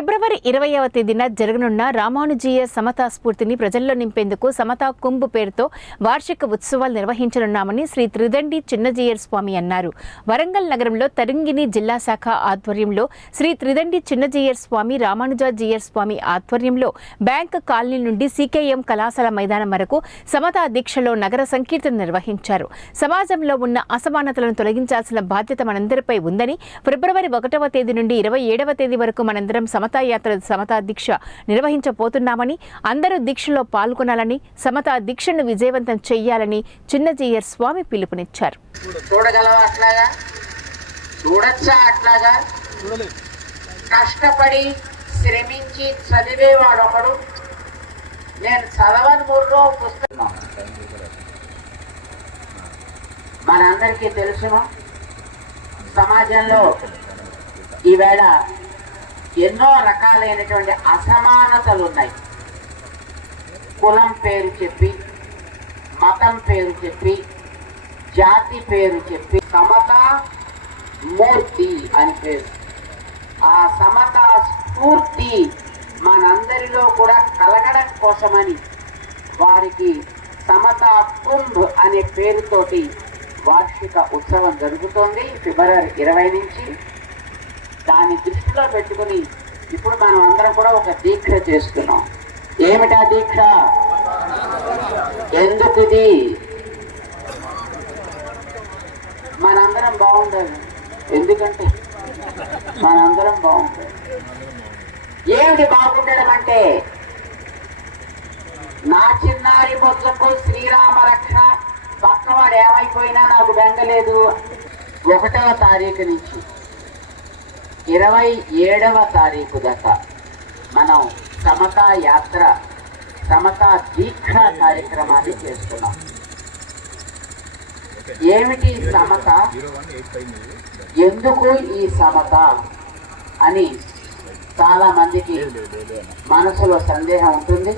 ఫిబ్రవరి 20వ తేదీన జరగనున్న రామానుజీయ సమతా స్ఫూర్తిని ప్రజల్లో నింపేందుకు సమతా కుంభ్ పేరుతో వార్షిక ఉత్సవాలు నిర్వహించనున్నామని శ్రీ త్రిదండి చిన్నజీయర్ స్వామి అన్నారు. వరంగల్ నగరంలో తరంగిణి జిల్లా శాఖ ఆధ్వర్యంలో శ్రీ త్రిదండి చిన్నజీయర్ స్వామి రామానుజీయర్ స్వామి ఆధ్వర్యంలో బ్యాంక్ కాలనీ నుండి సీకేఎం కళాశాల మైదానం వరకు సమతా దీక్షలో నగర సంకీర్తన నిర్వహించారు. సమాజంలో ఉన్న అసమానతలను తొలగించాల్సిన బాధ్యత మనందరిపై ఉందని, ఫిబ్రవరి 1వ తేదీ నుండి 27వ తేదీ వరకు మనందరం సమతా యాత్ర సమతా దీక్ష నిర్వహించబోతున్నామని, అందరూ దీక్షలో పాల్గొనాలని, సమతా దీక్షను విజయవంతం చేయాలని చిన్నజీయర్ స్వామి పిలుపునిచ్చారు. కష్టపడి శ్రమించి చదివేవాడు ఒకడు, నేను చదవని మూడులో పుస్తకం మనందరికీ తెలుసును. సమాజంలో ఈవేళ ఎన్నో రకాలైనటువంటి అసమానతలు ఉన్నాయి. కులం పేరు చెప్పి, మతం పేరు చెప్పి, జాతి పేరు చెప్పి సమతా మూర్తి అని పేరు. ఆ సమతా స్ఫూర్తి మనందరిలో కూడా కలగడం కోసమని వారికి సమతా కుంభ్ అనే పేరుతోటి వార్షిక ఉత్సవం జరుగుతోంది ఫిబ్రవరి 20 నుంచి. దాన్ని దృష్టిలో పెట్టుకుని ఇప్పుడు మనం అందరం కూడా ఒక దీక్ష చేస్తున్నాం. ఏమిటా దీక్ష? ఎందుకు ఇది? మనందరం బాగుండాలి. ఎందుకంటే మనందరం బాగుండాలి. ఏమిటి బాగుండడం అంటే, నా చిన్నారి బొచ్చకు శ్రీరామ రక్ష, పక్కవాడు ఏమైపోయినా నాకు బెంగలేదు. 1వ తారీఖు నుంచి 27వ తారీఖు దాకా మనం సమతా యాత్ర, సమతా దీక్ష కార్యక్రమాన్ని చేస్తున్నాం. ఏమిటి సమత, ఎందుకు ఈ సమత అని చాలా మందికి మనసులో సందేహం ఉంటుంది.